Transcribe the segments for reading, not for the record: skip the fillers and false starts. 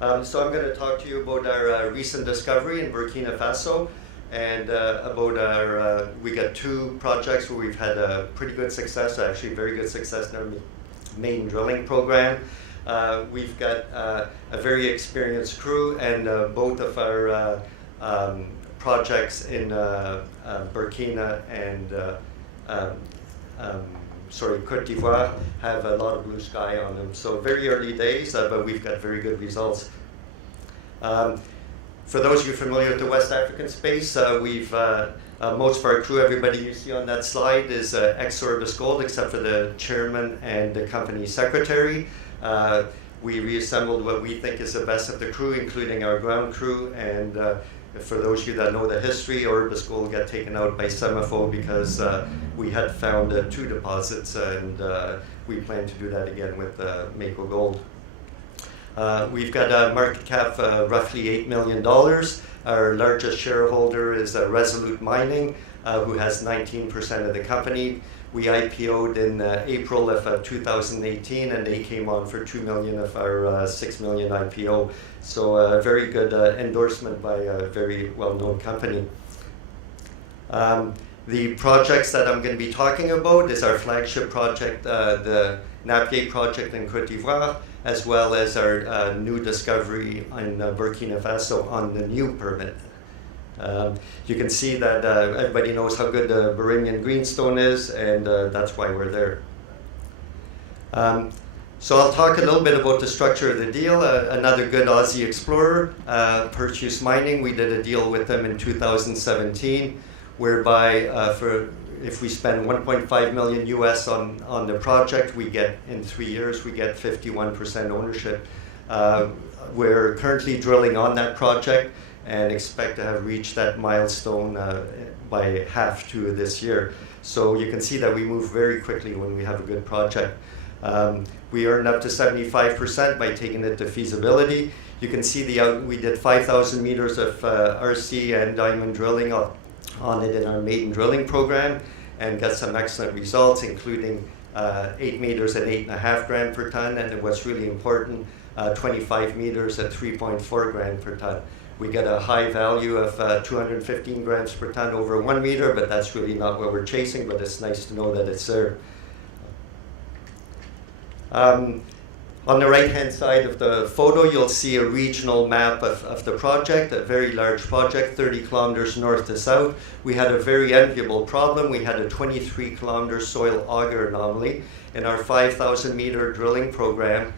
So I'm going to talk to you about our recent discovery in Burkina Faso, and about our, we got two projects where we've had pretty good success, actually very good success in our main drilling program. We've got a very experienced crew, and both of our projects in Burkina and Côte d'Ivoire have a lot of blue sky on them. So very early days, but we've got very good results. For those of you familiar with the West African space, we've most of our crew, everybody you see on that slide, is ex-Orbis Gold, except for the chairman and the company secretary. We reassembled what we think is the best of the crew, including our ground crew. And for those of you that know the history, Orbis Gold got taken out by Semafo because we had found two deposits, and we plan to do that again with Mako Gold. We've got a market cap of roughly $8 million. Our largest shareholder is Resolute Mining, who has 19% of the company. We IPO'd in April of 2018, and they came on for $2 million of our $6 million IPO. So a very good endorsement by a very well-known company. The projects that I'm going to be talking about is our flagship project, the Napier project in Côte d'Ivoire, as well as our new discovery in Burkina Faso on the new permit. You can see that everybody knows how good the Birimian greenstone is, and that's why we're there. So I'll talk a little bit about the structure of the deal. Another good Aussie explorer, Perseus Mining. We did a deal with them in 2017, whereby if we spend 1.5 million US on the project, we get, in 3 years, we get 51% ownership. We're currently drilling on that project and expect to have reached that milestone by half to this year. So you can see that we move very quickly when we have a good project. We earned up to 75% by taking it to feasibility. You can see we did 5,000 meters of RC and diamond drilling on it in our maiden drilling program, and got some excellent results, including 8 meters at 8.5 grams per ton, and what's really important, 25 meters at 3.4 grams per ton. We get a high value of 215 grams per ton over 1 meter, but that's really not what we're chasing, but it's nice to know that it's there. On the right-hand side of the photo, you'll see a regional map of the project, a very large project, 30 kilometers north to south. We had a very enviable problem. We had a 23-kilometer soil auger anomaly. In our 5,000-meter drilling program,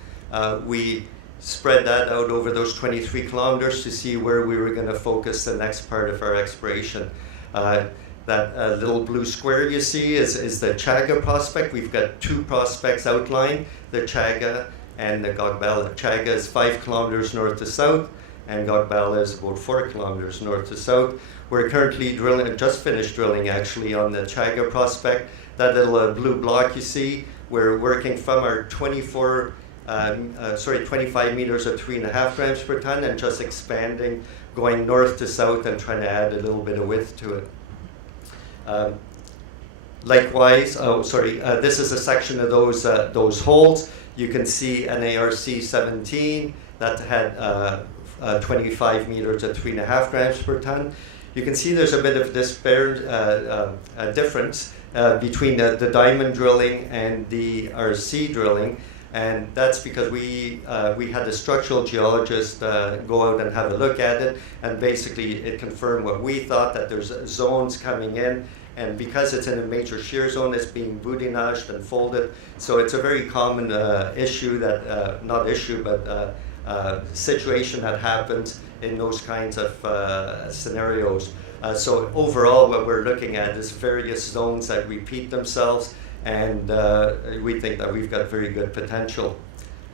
we spread that out over those 23 kilometers to see where we were going to focus the next part of our exploration. That little blue square you see is the Chaga prospect. We've got two prospects outlined, the Chaga and the Gogbala. Chaga is 5 kilometers north to south, and Gogbala is about 4 kilometers north to south. We're currently drilling, just finished drilling actually, on the Chaga prospect. That little blue block you see, we're working from our 25 meters at 3.5 grams per ton, and just expanding, going north to south and trying to add a little bit of width to it. Likewise, this is a section of those holes. You can see an ARC-17 that had 25 meters at 3.5 grams per ton. You can see there's a bit of difference between the diamond drilling and the RC drilling, and that's because we had a structural geologist go out and have a look at it, and basically it confirmed what we thought, that there's zones coming in, and because it's in a major shear zone, it's being boudinaged and folded. So it's a very common issue that, not issue, but situation that happens in those kinds of scenarios. So overall, what we're looking at is various zones that repeat themselves, and we think that we've got very good potential.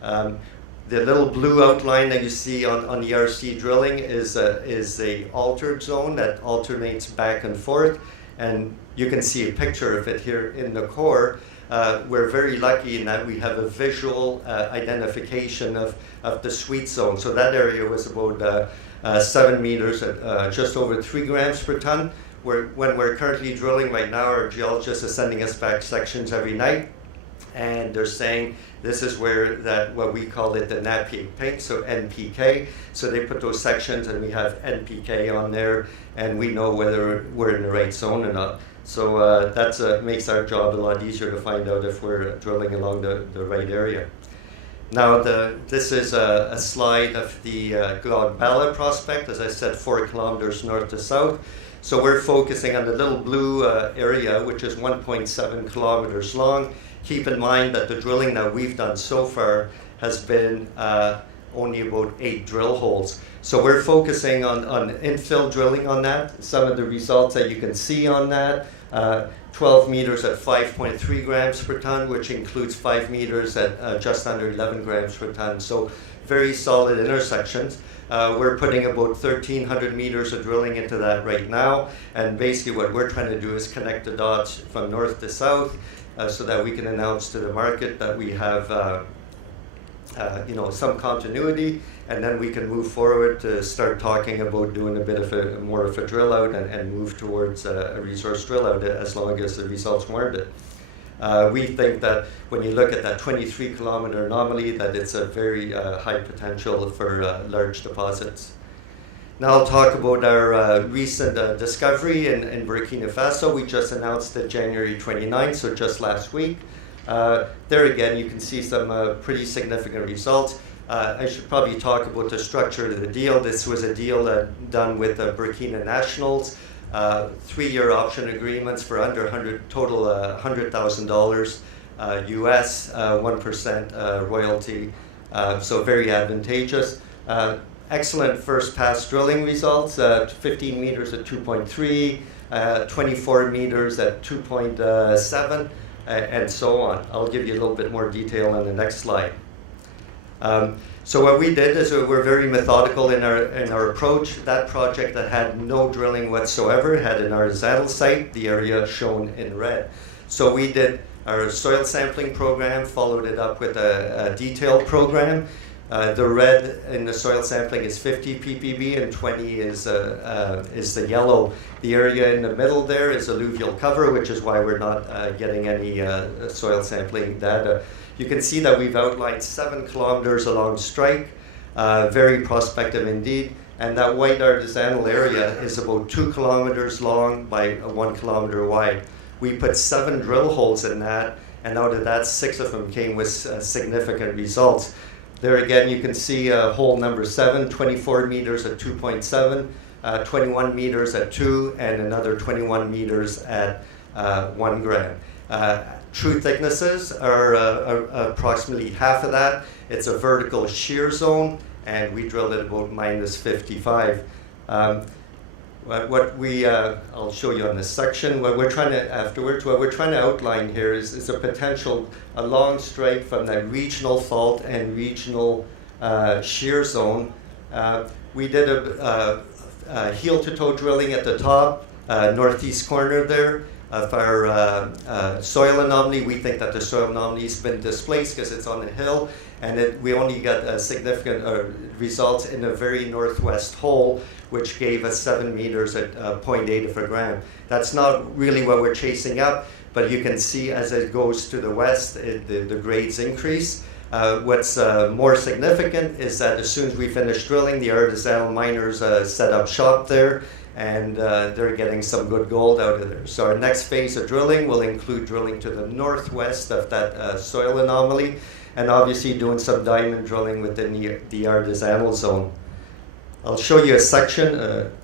The little blue outline that you see on the RC drilling is a altered zone that alternates back and forth, and you can see a picture of it here in the core. We're very lucky in that we have a visual identification of the sweet zone. So that area was about 7 meters at just over 3 grams per ton. When we're currently drilling right now, our geologist is sending us back sections every night. And they're saying this is where that what we call it the Napier pink, so NPK. So they put those sections, and we have NPK on there, and we know whether we're in the right zone or not. So that makes our job a lot easier to find out if we're drilling along the right area. Now, this is a slide of the Glauc-Bala prospect, as I said, 4 kilometers north to south. So we're focusing on the little blue area, which is 1.7 kilometers long. Keep in mind that the drilling that we've done so far has been only about 8 drill holes. So we're focusing on infill drilling on that. Some of the results that you can see on that, 12 meters at 5.3 grams per ton, which includes 5 meters at just under 11 grams per ton. So very solid intersections. We're putting about 1,300 meters of drilling into that right now. And basically what we're trying to do is connect the dots from north to south so that we can announce to the market that we have some continuity, and then we can move forward to start talking about doing a bit of more of a drill out and move towards a resource drill out as long as the results warrant it. We think that when you look at that 23 kilometer anomaly, that it's a very high potential for large deposits. Now I'll talk about our recent discovery in Burkina Faso. We just announced it January 29th, so just last week. There again, you can see some pretty significant results. I should probably talk about the structure of the deal. This was a deal done with Burkina nationals, 3-year option agreements for under total $100,000 US, 1% royalty, so very advantageous. Excellent first pass drilling results, 15 meters at 2.3, 24 meters at 2.7, and so on. I'll give you a little bit more detail on the next slide. So what we did is we're very methodical in our approach. That project that had no drilling whatsoever had an artisanal site, the area shown in red. So we did our soil sampling program, followed it up with a detailed program. The red in the soil sampling is 50 ppb and 20 is the yellow. The area in the middle there is alluvial cover, which is why we're not getting any soil sampling data. You can see that we've outlined 7 kilometers along strike, very prospective indeed, and that white artisanal area is about 2 kilometers long by 1 kilometer wide. We put 7 drill holes in that, and out of that, 6 of them came with significant results. There again, you can see hole number 7, 24 meters at 2.7, 21 meters at 2, and another 21 meters at 1 gram. True thicknesses are approximately half of that. It's a vertical shear zone, and we drilled at about minus 55. I'll show you on this section. What we're trying to outline here is a potential, a long strike from that regional fault and regional shear zone. We did a heel-to-toe drilling at the top, northeast corner there of our soil anomaly. We think that the soil anomaly has been displaced because it's on a hill, and we only got significant results in a very northwest hole, which gave us 7 meters at 0.8 of a gram. That's not really what we're chasing up, but you can see as it goes to the west, the grades increase. What's more significant is that as soon as we finish drilling, the artisanal miners set up shop there, and they're getting some good gold out of there. So our next phase of drilling will include drilling to the northwest of that soil anomaly, and obviously doing some diamond drilling within the artisanal zone. I'll show you a section.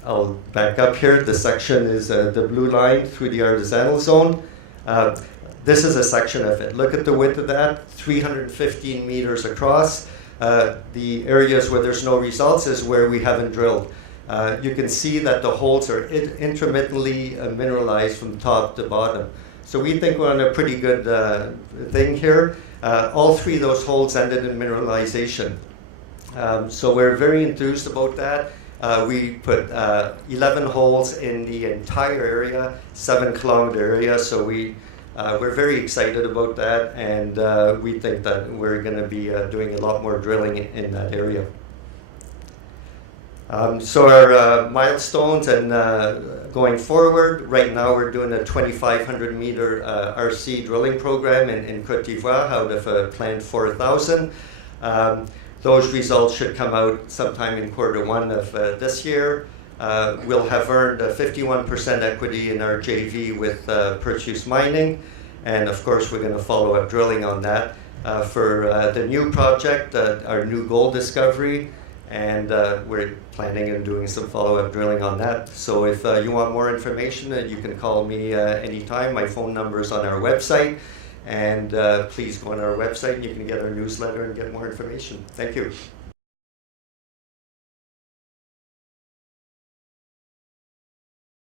I'll back up here. The section is the blue line through the artisanal zone. This is a section of it. Look at the width of that, 315 meters across. The areas where there's no results is where we haven't drilled. You can see that the holes are intermittently mineralized from top to bottom. So we think we're on a pretty good thing here. All 3 of those holes ended in mineralization. So we're very enthused about that. We put 11 holes in the entire area, 7-kilometer area. So we're very excited about that, and we think that we're going to be doing a lot more drilling in that area. So our milestones and going forward, right now we're doing a 2,500 meter RC drilling program in Côte d'Ivoire out of a planned 4,000. Those results should come out sometime in Q1 of this year. We'll have earned 51% equity in our JV with Perseus Mining, and of course we're going to follow up drilling on that for the new project, our new gold discovery, and we're planning on doing some follow-up drilling on that. So if you want more information, you can call me anytime. My phone number is on our website, and please go on our website and you can get our newsletter and get more information. Thank you.